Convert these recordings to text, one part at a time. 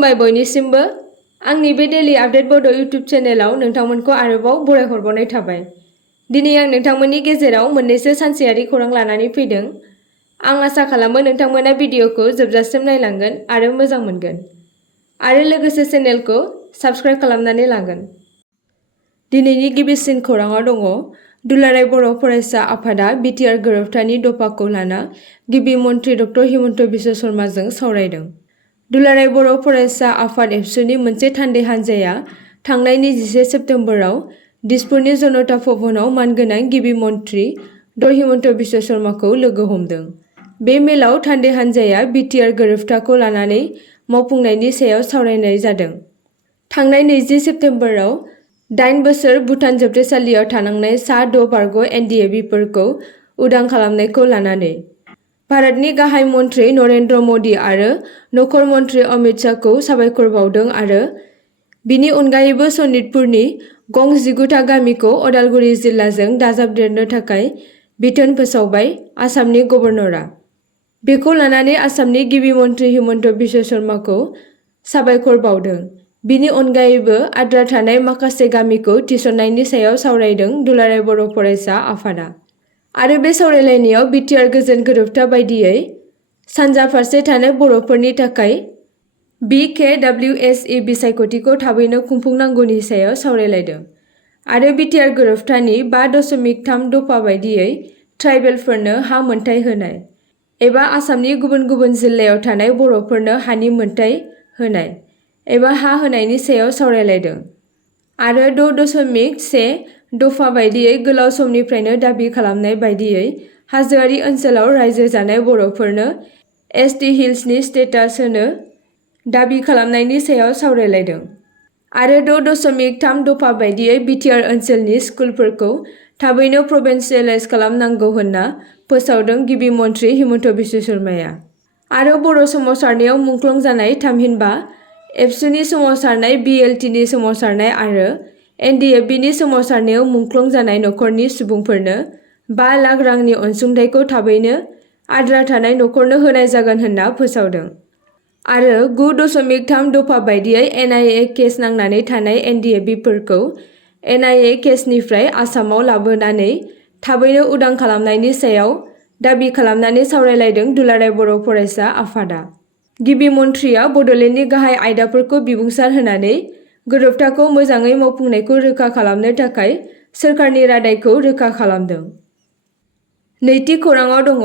खुलुमबाय बयनिसिमबो आंनि बे डेली आपडेट बडो इउट्यूब चेनेलाव नोंथांमोनखौ आरोबाव बरायहरबावनाय थाबाय। दिनै आं नोंथांमोननि गेजेराव मोननैसो सानसेयारि खौरां लानानै फैदों। आं आसा खालामो नोंथांमोना भिडिअखौ जोबजासिम नायलांगोन आरो मोजां मोनगोन आरो लोगोसे चेनेलखौ साबस्क्राइब खालामनानै लागोन। दिनैनि गिबिसिन खौराङाव दङ दुलाराय बर' फरायसा आफादा बिटिआर गोरोबथानि दफाखौ लाना गिबि मन्थ्रि डक्टर हिमन्त बिश्व शर्माजों सावरायदों। दुलाराय बर' फरायसा आफाद एबसुनि मोनसे थान्दै हान्जाया थांनाय 21 सेप्तेम्बराव दिसपुरनि जनता भवनाव मानगोनां गिबि मन्थ्रि ड हिमन्त बिश्व शर्माखौ लोगो हमदों। बे मेलाव थान्दै हान्जाया बिटिआर गोरोबथाखौ लानानै मावफुंनायनि सायाव सावरायनाय जादों। थांनाय 20 सेप्तेम्बराव 8 बोसोर भुटान जोबथेसालियाव थानांनाय सा 6 बारग' एनडिएबिफोरखौ उदां खालामनायखौ लानानै भारतनि गाहाय मन्थ्रि नरेन्द्र मदि आरो नखर मन्थ्रि अमित शाहखौ साबायखर बावदों आरो बिनि अनगायैबो सनितपुरनि गं 19था गामिखौ अदालगुरि जिल्लाजों दाजाबदेरनो थाखाय बिथोन फोसावबाय आसामनि गभर्नरआ। बेखौ लानानै आसामनि गिबि मन्थ्रि हिमन्त बिश्व शर्माखौ साबायखर बावदों। बिनि अनगायैबो आद्रा थानाय माखासे गामिखौ थिसननायनि सायाव सावरायदों दुलाराय बर' फरायसा आफादा। आरो बे सावरायलायनायाव बिटिआर गोजोन गोरोबथा बायदियै सानजा फारसे थानाय बर'फोरनि थाखाय BKWSE बिसायख'थिखौ थाबैनो खुंफुंनांगौनि सायाव सावरायलायदों आरो बिटिआर गोरोबथानि 5.3 दफा बायदियै ट्राइबेलफोरनो हा मोनथाय होनाय एबा आसामनि गुबुन गुबुन जिल्लायाव थानाय बर'फोरनो हानि मोनथाय होनाय एबा हा होनायनि सायाव सावरायलायदों आरो 6.1 दफा बायदियै गोलाव समनिफ्रायनो दाबि खालामनाय बायदियै हाजोआरि ओनसोलाव रायजो जानाय बर'फोरनो ST हिल्सनि स्टेटास होनो दाबि खालामनायनि सायाव सावरायलायदों आरो 6.3 दफा बायदियै बिटिआर ओनसोलनि स्कुलफोरखौ थाबैनो प्रभिन्सियेलाइज खालामनांगौ होनना फोसावदों गिबि मन्थ्रि हिमन्त बिश्व शर्माया। आरो बर' सोमावसारनायाव मुंख्लं जानाय थामहिनबा एबसुनि सोमावसारनाय BLTनि सोमावसारनाय आरो NDFBनि सोमावसारनायाव मुंख्लं जानाय नखरनि सुबुंफोरनो 5 लाख रांनि अनसुंथाइखौ थाबैनो आद्रा थानाय नखरनो होनाय जागोन होनना फोसावदों आरो 9.3 दफा बायदियै NIA केस नांनानै थानाय NDFBफोरखौ NIA केसनिफ्राय आसामाव लाबोनानै थाबैनो उदां खालामनायनि सायाव दाबि खालामनानै सावरायलायदों दुलाराय बर' फरायसा आफादा। गिबि मन्थ्रिया बड'लेण्डनि गाहाय आयदाफोरखौ बिबुंसार होनानै गोरोबथाखौ मोजाङै मावफुंनायखौ रोखा खालामनो थाखाय सोरखारनि रादायखौ रोखा खालामदों। नैथि खौराङाव दङ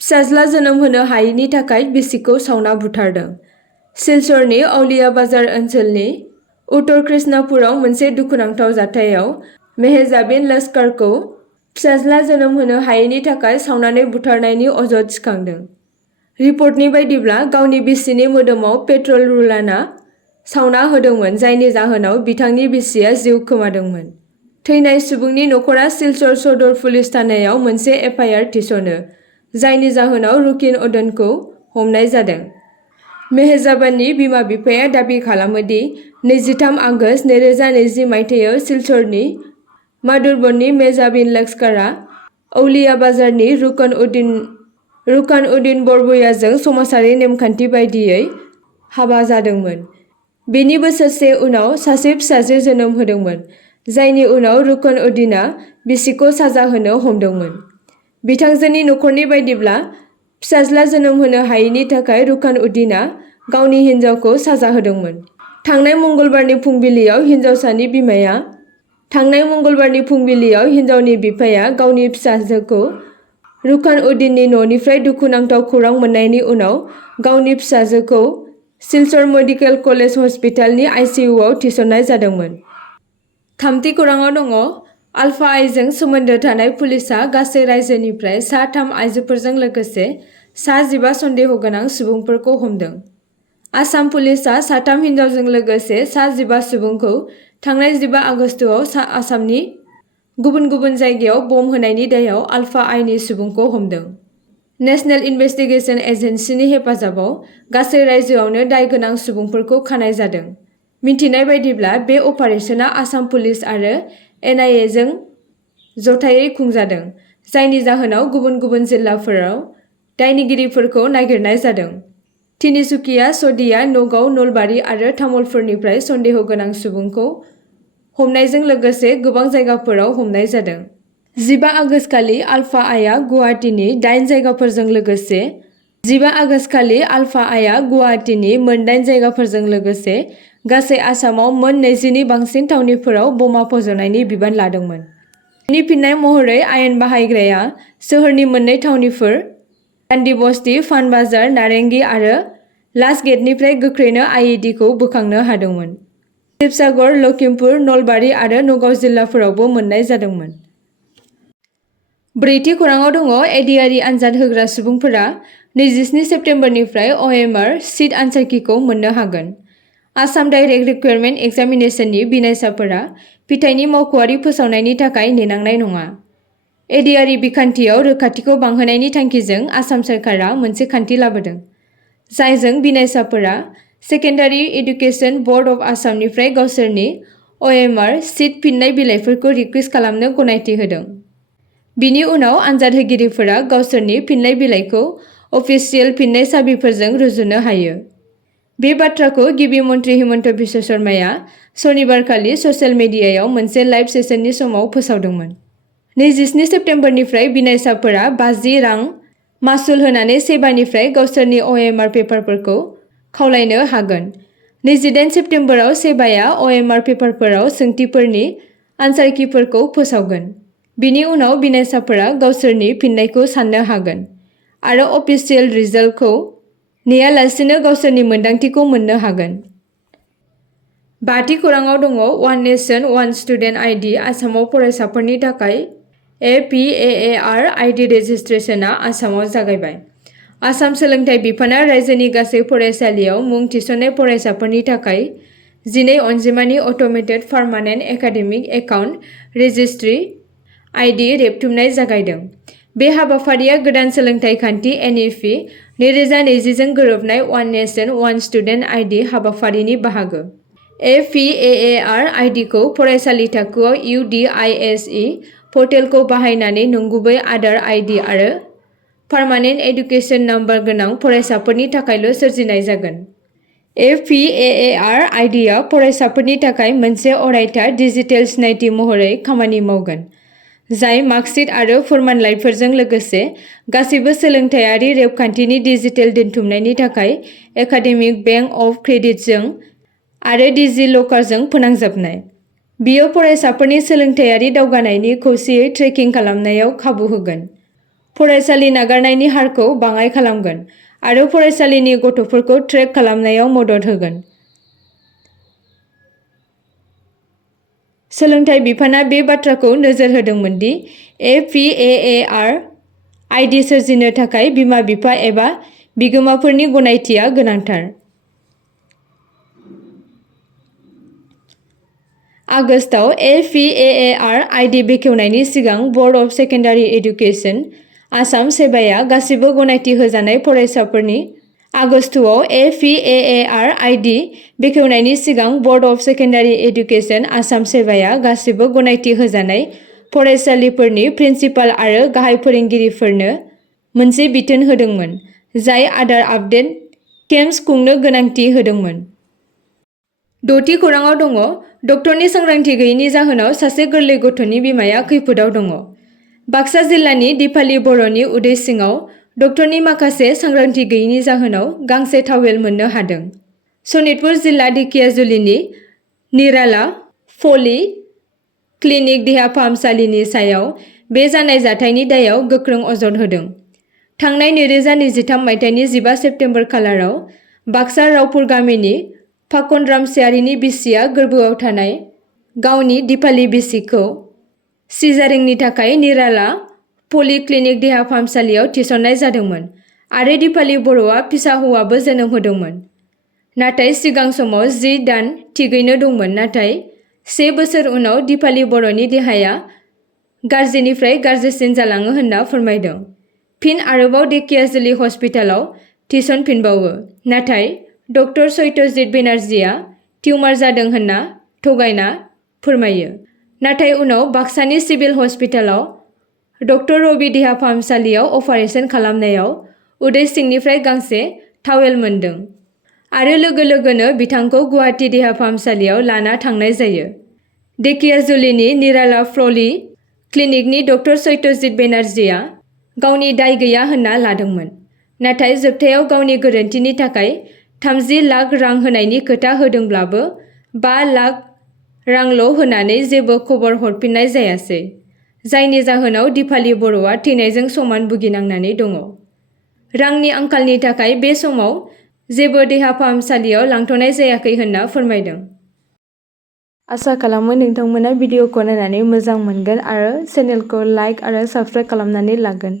फिसाज्ला जोनोम होनो हायैनि थाखाय बिसिखौ सावना बुथारदों। सिलचरनि औलिया बाजार ओनसोलनि उत्तर कृष्णापुराव मोनसे दुखुनांथाव जाथायाव मेहजाबिन लस्करखौ फिसाज्ला जोनोम होनो हायैनि थाखाय सावनानै बुथारनायनि अजद थिखांदों। रिपर्टनि बायदिब्ला गावनि बिसिनि मोदोमाव पेट्रल रुलाना सावना होदोंमोन जायनि जाहोनाव बिथांनि बिसिया जिउ खोमादोंमोन। थैनाय सुबुंनि नखरा सिलचर सदर पुलिस थानायाव मोनसे FIR थिसनो जायनि जाहोनाव रुकिन उद्दीनखौ हमनाय जादों। मेहजाबाननि बिमा-बिफाया दाबि खालामो दि 23 आगस्त 2020 मायथाइयाव सिलचरनि माधुरबननि मेहजाबिन लस्करआ औलिया बाजारनि रुकन उद्दीन बरबुयाजों समाजारि नेमखान्थि बायदियै हाबा जादोंमोन। बेनि बोसोरसे उनाव सासे फिसाजो जोनोम होदोंमोन जायनि उनाव रुकन उद्दीनआ बिसिखौ साजा होनो हमदोंमोन। बिथांजोनि नखरनि बायदिब्ला फिसाज्ला जोनोम होनो हायैनि थाखाय रुकन उद्दीनआ गावनि हिनजावखौ साजा होदोंमोन। थांनाय मंगलबारनि फुंबिलियाव हिनजावनि बिफाया गावनि फिसाजोखौ रुकन उद्दीननि न'निफ्राय दुखुनांथाव खौरां मोननायनि उनाव गावनि फिसाजोखौ सिलचर मेडिकेल कलेज हस्पिटालनि ICUआव थिसननाय जादोंमोन। थामथि खौराङाव दङ ULFA जों सोमोन्दो थानाय पुलिसआ गासै रायजोनिफ्राय सा 3 आइजोफोरजों लोगोसे सा 15 सन्देह गोनां सुबुंफोरखौ हमदों। आसाम पुलिसआ सा 3 हिनजावजों लोगोसे सा 15 सुबुंखौ थांनाय 15 आगस्तआव आसामनि गुबुन गुबुन जायगायाव बम होनायनि दायाव ULFA नि सुबुंखौ हमदों। नेशनेल इनभेस्टिगेशन एजेन्सिनि हेफाजाबाव गासै रायजोआवनो दाय गोनां सुबुंफोरखौ खानाय जादों। मिथिनाय बायदिब्ला बे अपारेशना आसाम पुलिस आरो NIA जों जथायै खुंजादों जायनि जाहोनाव गुबुन गुबुन जिल्लाफोराव दायनिगिरिफोरखौ नागिरनाय जादों। तिनिसुकिया, सदिया, नगाव, नलबारि आरो तामुलपुरनिफ्राय सन्देह गोनां सुबुंखौ हमनायजों लोगोसे गोबां जायगाफोराव हमनाय जादों। 15 आगस्तखालि आलफा आइआ गुवाहाटीनि 8 जायगाफोरजों लोगोसे 15 आगस्तखालि आलफा आइआ गुवाहाटीनि मोन 8 जायगाफोरजों लोगोसे गासै आसामाव मोन 20 नि बांसिन थावनिफोराव बमा फज'नायनि बिबान लादोंमोन। बेनि फिननाय महरै आयेन बाहायग्राया सोहोरनि मोननै थावनिफोर गान्धी बस्ती, फानबाजार, नारेंगी आरो लासगेटनिफ्राय गोख्रैनो आइईडीखौ बोखांनो हादोंमोन। शिबसागर, लखिमपुर, नलबारि आरो नगाव जिल्लाफोरावबो मोननाय जादोंमोन। ब्रैथि खौराङाव दङ एडिआरइ आनजाद होग्रा सुबुंफोरा 27 सेप्तेम्बरनिफ्राय OMR सीट आनसारखिखौ मोननो हागोन। आसाम डाइरेक्ट रिक्वायरमेन्ट एग्जामिनेशननि बिनायसाफोरा फिथायनि मावख'आरि फोसावनायनि थाखाय नेनांनाय नङा। एडिआरइ बिखान्थियाव रोखाथिखौ बांहोनायनि थांखिजों आसाम सोरखारा मोनसे खान्थि लाबोदों, जायजों बिनायसाफोरा सेकेन्डारि एडुकेशन बोर्ड अफ आसामनिफ्राय गावसोरनि OMR सीट फिननाय बिलाइफोरखौ रिक्वेस्ट खालामनो गनायथि होदों। बिनि उनाव आनजाद होगिरिफोरा गावसोरनि फिननाय बिलाइखौ अफिसियेल फिननाय साबिफोरजों रुजुनो हायो। बे बाथ्राखौ गिबि मन्थ्रि हिमन्त बिश्व शर्माया सनिबारखालि ससियेल मिडियायाव मोनसे लाइभ सेसननि समाव फोसावदोंमोन। 27 सेप्तेम्बरनिफ्राय बिनायसाफोरा 50 रां मासुल होनानै सेबानिफ्राय गावसोरनि OMR पेपारफोरखौ खावलायनो हागोन। 28 सेप्तेम्बराव सेबाया OMR पेपारफोराव सोंथिफोरनि आनसारखिफोरखौ फोसावगोन। बिनि उनाव बिनायसाफोरा गावसोरनि फिननायखौ साननो हागोन आरो अफिसियेल रिजाल्टखौ नेयालासेनो गावसोरनि मोनदांथिखौ मोननो हागोन। बाथि खौराङाव दङ one nation one student ID आसामाव फरायसाफोरनि थाखाय APAAR आइडि रेजिस्ट्रेशनआ आसामाव जागायबाय। आसाम सोलोंथाइ बिफाना रायजोनि गासै फरायसालियाव मुं थिसननाय फरायसाफोरनि थाखाय 12 अनजिमानि automated permanent academic account registry ID रेबथुमनाय जागायदों। बे हाबाफारिया गोदान सोलोंथाइ खान्थि NEP 2020 जों गोरोबनाय one nation one student ID हाबाफारिनि बाहागो। APAAR आइडिखौ फरायसालि थाखोआव UDISE पर्टेलखौ बाहायनानै नंगुबै आदार आइडि आरो पार्मानेन्ट एडुकेशन नाम्बार गोनां फरायसाफोरनि थाखायल' सोरजिनाय जागोन। APAAR आइडिआ फरायसाफोरनि थाखाय मोनसे अरायथा डिजिटेल सिनायथि महरै खामानि मावगोन, जाय मार्कशीट आरो फोरमानलाइफोरजों लोगोसे गासैबो सोलोंथायारि रेबगान्थिनि डिजिटेल दोनथुमनायनि थाखाय एकाडेमिक बैंक अफ क्रेडिटजों आरो डिजिलकारजों फोनांजाबनाय। बियो फरायसाफोरनि सोलोंथायारि दावगानायनि खौसेयै ट्रेकिं खालामनायाव खाबु होगोन, फरायसालि नागारनायनि हारखौ बाङाइ खालामगोन आरो फरायसालिनि गथ'फोरखौ ट्रेक खालामनायाव मदद होगोन। सोलोंथाइ बिफाना बे बाथ्राखौ नोजोर होदोंमोन दि APAAR आइडि सोरजिनो थाखाय बिमा-बिफा एबा बिगोमाफोरनि गनायथिया गोनांथार। आगस्तआव APAAR आइडि बेखेवनायनि सिगां board of secondary education Assam सेबाया गासिबो गनायथि होजानाय फरायसाफोरनि आगस्तआव APAAR आइडि बेखेवनायनि सिगां board of secondary education Assam सेबाया गासिबो गनायथि होजानाय फरायसालिफोरनि प्रिन्सिपाल आरो गाहाय फोरोंगिरिफोरनो मोनसे बिथोन होदोंमोन, जाय आदार आपडेट केम्प्स खुंनो गनायथि होदोंमोन। द'थि खौराङाव दङ डक्टरनि सांग्रांथि गैयैनि जाहोनाव सासे गोरलै गथ'नि बिमाया खैफोदाव दङ। बाक्सा जिल्लानि दिपाली बर'नि उदै सिङाव डक्टरनि माखासे सांग्रांथि गैयैनि जाहोनाव गांसे टावेल मोननो हादों। सनितपुर जिल्ला ढेकियाजुलिनि निराला पलि क्लिनिक देहा फाहामसालिनि सायाव बे जानाय जाथायनि दायाव गोख्रों अजद होदों। थांनाय 2023 मायथाइनि 15 सेप्तेम्बर खालाराव बाक्सा रावपुर गामिनि फाखन रामसियारिनि बिसिया गोर्बोआव थानाय गावनि दिपाली बिसिखौ सिजारिंनि थाखाय निराला पलि क्लिनिक देहा फाहामसालियाव थिसननाय जादोंमोन आरो दिपाली बर'आ फिसा हौवाबो जोनोम होदोंमोन। नाथाय सिगां समाव 10 दान थिगैनो दंमोन, नाथाय 1 बोसोर उनाव दिपाली बर'नि देहाया गाज्रिनिफ्राय गाज्रिसिन जालाङो होनना फोरमायदों। फिन आरोबाव ढेकियाजुलि हस्पिटालाव थिसनफिनबावो, नाथाय डक्टर सत्यजित बेनार्जीआ टिउमार जादों होनना थगायना फोरमायो। नाथाय उनाव बाक्सानि सिभिल हस्पिटालाव डक्टर रबि देहा फाहामसालियाव अपारेशन खालामनायाव उदै सिंनिफ्राय गांसे टावेल मोनदों आरो लोगो लोगोनो बिथांखौ गुवाहाटी देहा फाहामसालियाव लाना थांनाय जायो। धेकियाजुलिनि निराला फ्ल'लि क्लिनिकनि डक्टर सत्यजित बेनार्जीआ गावनि दाय गैया होनना लादोंमोन, नाथाय जोबथायाव गावनि गोरोन्थिनि थाखाय 30 लाख रां होनायनि खोथा होदोंब्लाबो 5 लाख रांल' होनानै जेबो खबर हरफिननाय जायासै, जायनि जाहोनाव दिपाली बर'आ थैनायजों समान भुगिनांनानै दङ। रांनि आंखालनि थाखाय बे समाव जेबो देहा फाहामसालियाव लांथ'नाय जायाखै होनना फोरमायदों। आसा खालामो नोंथांमोना भिडिअखौ नायनानै मोजां मोनगोन आरो चेनेलखौ लाइक आरो साबस्क्राइब खालामनानै लागोन।